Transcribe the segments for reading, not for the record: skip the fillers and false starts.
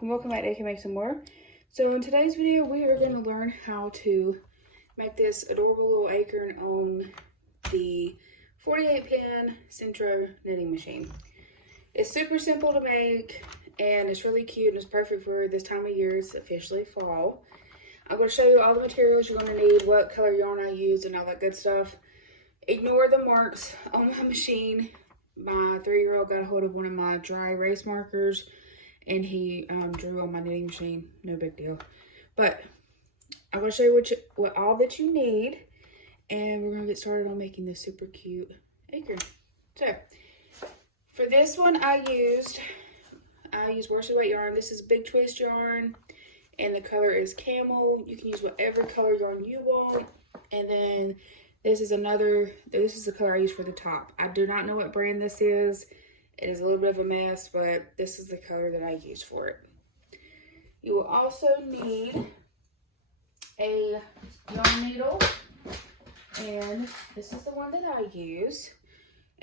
welcome back to Can Make Some More. So in today's video we are going to learn how to make this adorable little acorn on the 48 pin Sentro knitting machine. It's super simple to make and it's really cute and it's perfect for this time of year. It's officially fall. I'm going to show you all the materials you're going to need, what color yarn I use and all that good stuff. Ignore the marks on my machine. My 3-year-old got a hold of one of my dry erase markers and he drew on my knitting machine. No big deal. But I'm going to show you what all that you need. And we're going to get started on making this super cute acorn. So, for this one I used worsted weight yarn. This is big twist yarn. And the color is camel. You can use whatever color yarn you want. And then this is the color I use for the top. I do not know what brand this is. It is a little bit of a mess, but this is the color that I use for it. You will also need a yarn needle, and this is the one that I use.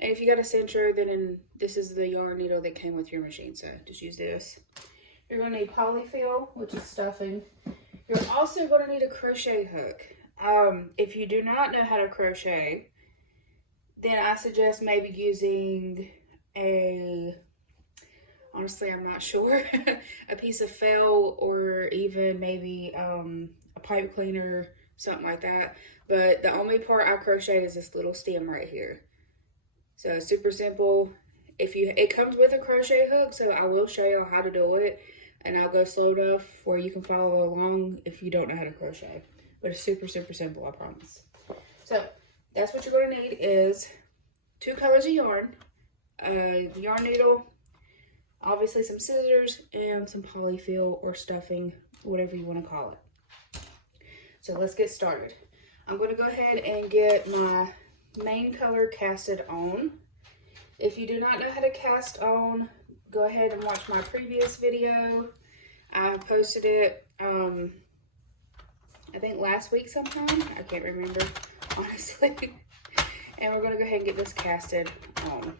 And if you got a Sentro, then this is the yarn needle that came with your machine, so just use this. You're going to need polyfill, which is stuffing. You're also going to need a crochet hook. If you do not know how to crochet, then I suggest maybe using honestly I'm not sure, a piece of felt or even maybe a pipe cleaner, something like that. But the only part I crocheted is this little stem right here. So it's super simple. It comes with a crochet hook, so I will show you how to do it, and I'll go slow enough where you can follow along if you don't know how to crochet. But it's super, super simple, I promise. So that's what you're going to need is 2 colors of yarn, a yarn needle, obviously some scissors, and some polyfill or stuffing, whatever you want to call it. So let's get started. I'm going to go ahead and get my main color casted on. If you do not know how to cast on, go ahead and watch my previous video. I posted it, I think last week sometime. I can't remember, honestly. And we're going to go ahead and get this casted on.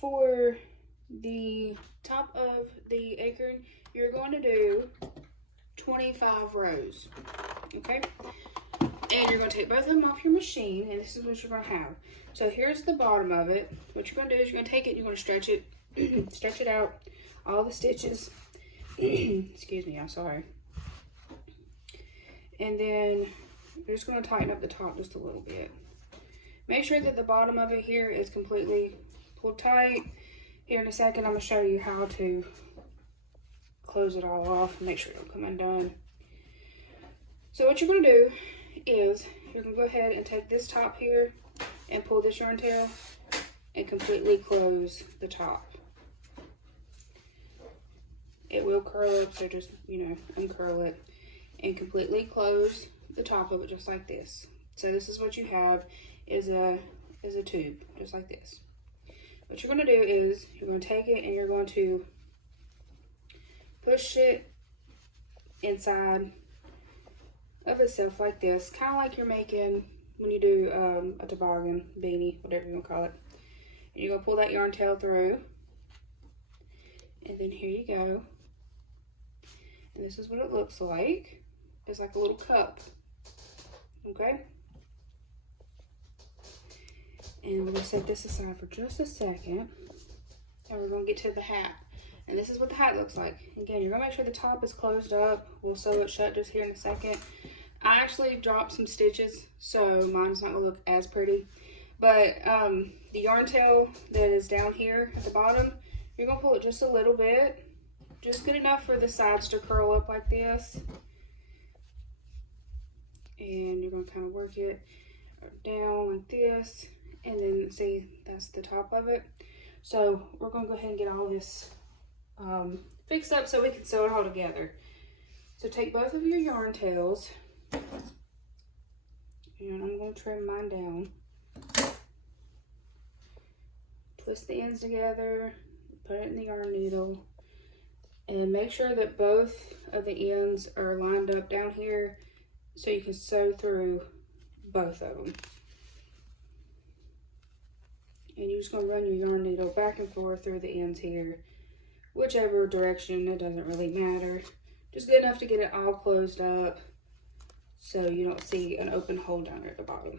For the top of the acorn, you're going to do 25 rows, okay? And you're going to take both of them off your machine, and this is what you're going to have. So here's the bottom of it. What you're going to do is you're going to take it and you're going to stretch it, stretch it out, all the stitches. Excuse me, I'm sorry. And then you're just going to tighten up the top just a little bit. Make sure that the bottom of it here is completely pulled tight. Here in a second, I'm going to show you how to close it all off and make sure it don't come undone. So what you're going to do is you're going to go ahead and take this top here and pull this yarn tail and completely close the top. It will curl up, so just, uncurl it and completely close the top of it just like this. So this is what you have is a tube, just like this. What you're going to do is you're going to take it and you're going to push it inside of itself like this, kind of like you're making when you do a toboggan, beanie, whatever you want to call it. You're going to pull that yarn tail through. And then here you go. And this is what it looks like. It's like a little cup. Okay? And we're going to set this aside for just a second. And we're going to get to the hat. And this is what the hat looks like. Again, you're going to make sure the top is closed up. We'll sew it shut just here in a second. I actually dropped some stitches, so mine's not going to look as pretty. But the yarn tail that is down here at the bottom, you're going to pull it just a little bit. Just good enough for the sides to curl up like this. And you're going to kind of work it down like this. And then see, that's the top of it. So we're going to go ahead and get all this fixed up so we can sew it all together. So take both of your yarn tails. And I'm going to trim mine down. Twist the ends together. Put it in the yarn needle. And make sure that both of the ends are lined up down here so you can sew through both of them. And you're just going to run your yarn needle back and forth through the ends here. Whichever direction, it doesn't really matter. Just good enough to get it all closed up so you don't see an open hole down there at the bottom.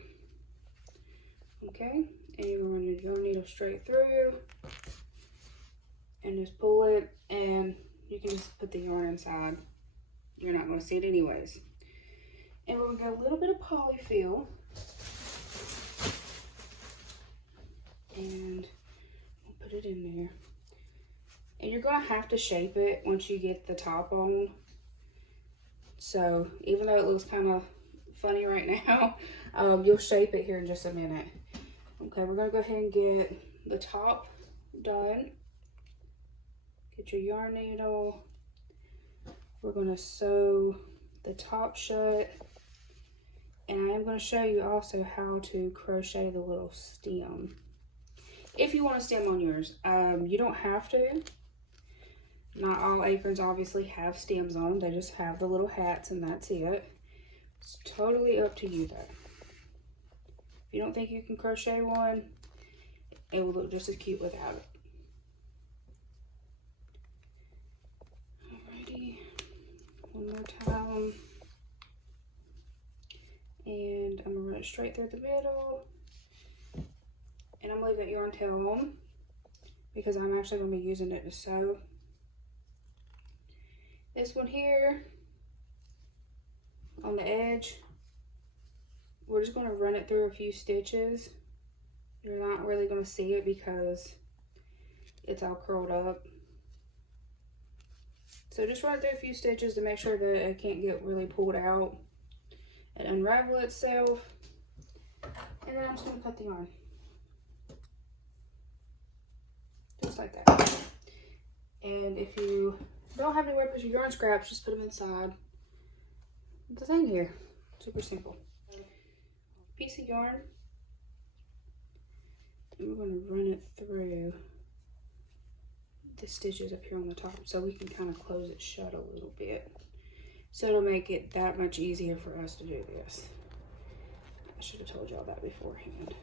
Okay, and you're going to run your yarn needle straight through and just pull it, and you can just put the yarn inside. You're not going to see it anyways. And we're going to get a little bit of polyfill. And we'll put it in there. And you're going to have to shape it once you get the top on. So even though it looks kind of funny right now, you'll shape it here in just a minute. Okay, we're going to go ahead and get the top done. Get your yarn needle. We're going to sew the top shut. And I'm going to show you also how to crochet the little stem. If you want a stem on yours, you don't have to. Not all acorns obviously have stems on them. They just have the little hats and that's it. It's totally up to you though. If you don't think you can crochet one, it will look just as cute without it. Alrighty, one more time. And I'm gonna run it straight through the middle. And I'm gonna leave that yarn tail on because I'm actually gonna be using it to sew. This one here on the edge, we're just going to run it through a few stitches. You're not really going to see it because it's all curled up. So just run it through a few stitches to make sure that it can't get really pulled out and unravel itself. And then I'm just going to cut the yarn. Just like that. And if you don't have anywhere to put your yarn scraps, just put them inside the thing here. Super simple. Piece of yarn, and we're going to run it through the stitches up here on the top so we can kind of close it shut a little bit. So it'll make it that much easier for us to do this. I should have told y'all that beforehand.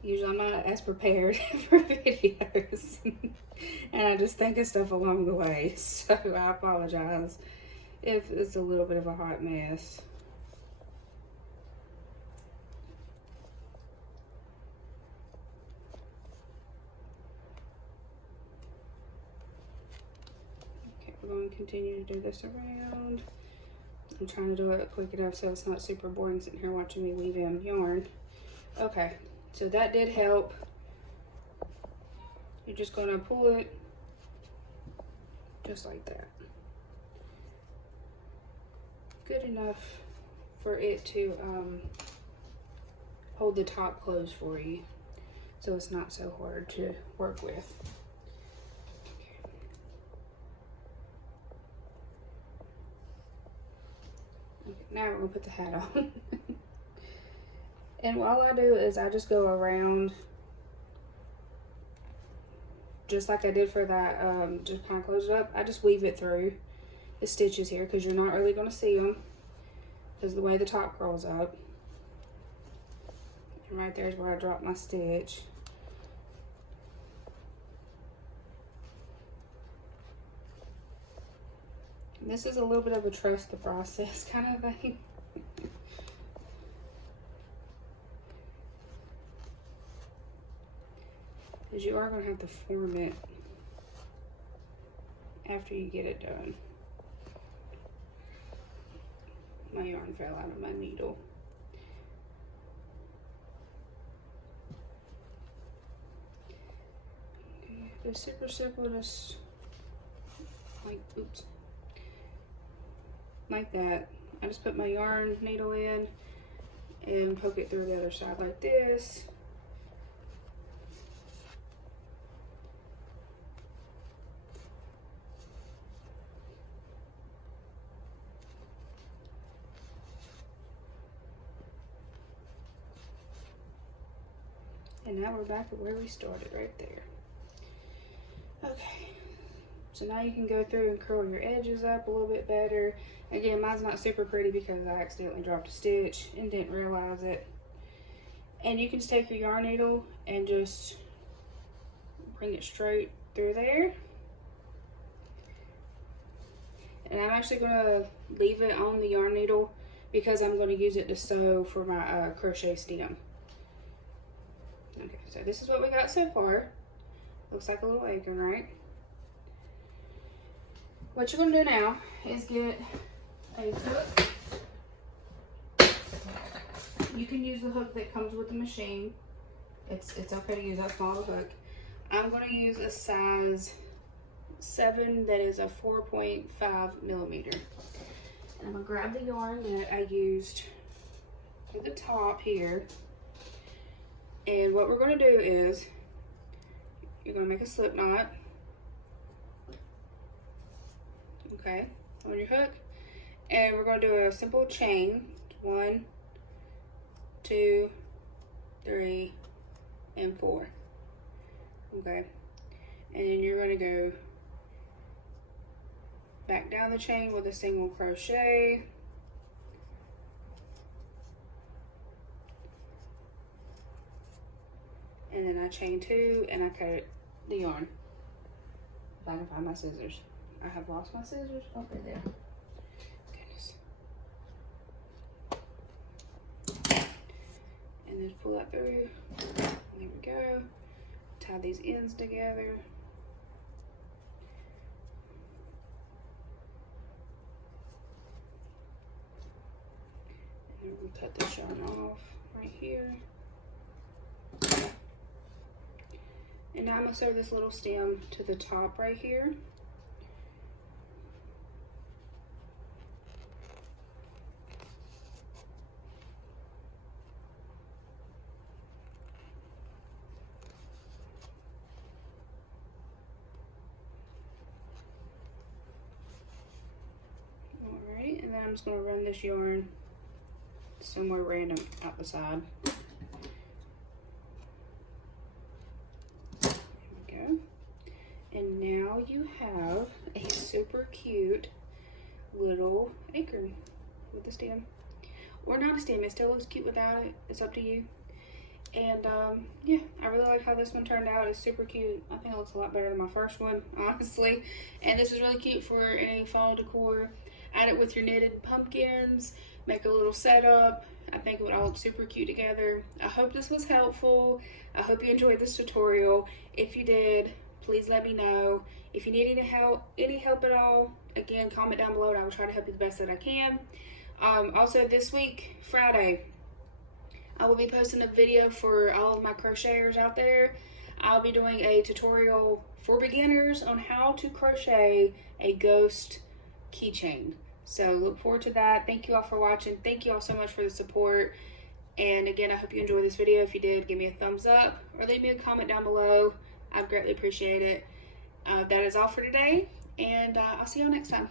Usually I'm not as prepared for videos and I just think of stuff along the way, so I apologize if it's a little bit of a hot mess. Okay, we're going to continue to do this around. I'm trying to do it quick enough so it's not super boring sitting here watching me weave in yarn. Okay. So that did help. You're just going to pull it just like that. Good enough for it to hold the top closed for you, so it's not so hard to work with. Okay, now we're going to put the hat on. And all I do is I just go around just like I did for that, just kind of close it up. I just weave it through the stitches here because you're not really going to see them because the way the top curls up. And right there is where I dropped my stitch. And this is a little bit of a trust the process kind of thing. Because you are going to have to form it after you get it done. My yarn fell out of my needle. Okay, it's super simple, just like, oops, like that. I just put my yarn needle in and poke it through the other side like this. And now we're back at where we started, right there. Okay, so now you can go through and curl your edges up a little bit better. Again, mine's not super pretty because I accidentally dropped a stitch and didn't realize it. And you can just take your yarn needle and just bring it straight through there. And I'm actually gonna leave it on the yarn needle because I'm gonna use it to sew for my crochet stem. Okay, so this is what we got so far. Looks like a little acorn, right? What you're gonna do now is get a hook. You can use the hook that comes with the machine. It's okay to use that small hook. I'm gonna use a size 7 that is a 4.5 millimeter. And I'm gonna grab the yarn that I used for the top here. And what we're gonna do is, you're gonna make a slip knot, okay, on your hook. And we're gonna do a simple chain, 1, 2, 3, and 4, okay. And then you're gonna go back down the chain with a single crochet. And then I chain 2 and I cut the yarn. If I can find my scissors. I have lost my scissors. Oh, they're there. Goodness. And then pull that through. There we go. Tie these ends together. And we'll cut this yarn off right here. And now I'm gonna sew this little stem to the top right here. Alright, and then I'm just gonna run this yarn somewhere random out the side. And now you have a super cute little acorn with a stem. Or not a stem, it still looks cute without it. It's up to you. And yeah, I really like how this one turned out. It's super cute. I think it looks a lot better than my first one, honestly. And this is really cute for any fall decor. Add it with your knitted pumpkins, make a little setup. I think it would all look super cute together. I hope this was helpful. I hope you enjoyed this tutorial. If you did, please let me know. If you need any help at all, again, comment down below and I will try to help you the best that I can. Also this week, Friday, I will be posting a video for all of my crocheters out there. I'll be doing a tutorial for beginners on how to crochet a ghost keychain. So look forward to that. Thank you all for watching. Thank you all so much for the support. And again, I hope you enjoyed this video. If you did, give me a thumbs up or leave me a comment down below. I'd greatly appreciate it. That is all for today, and I'll see y'all next time.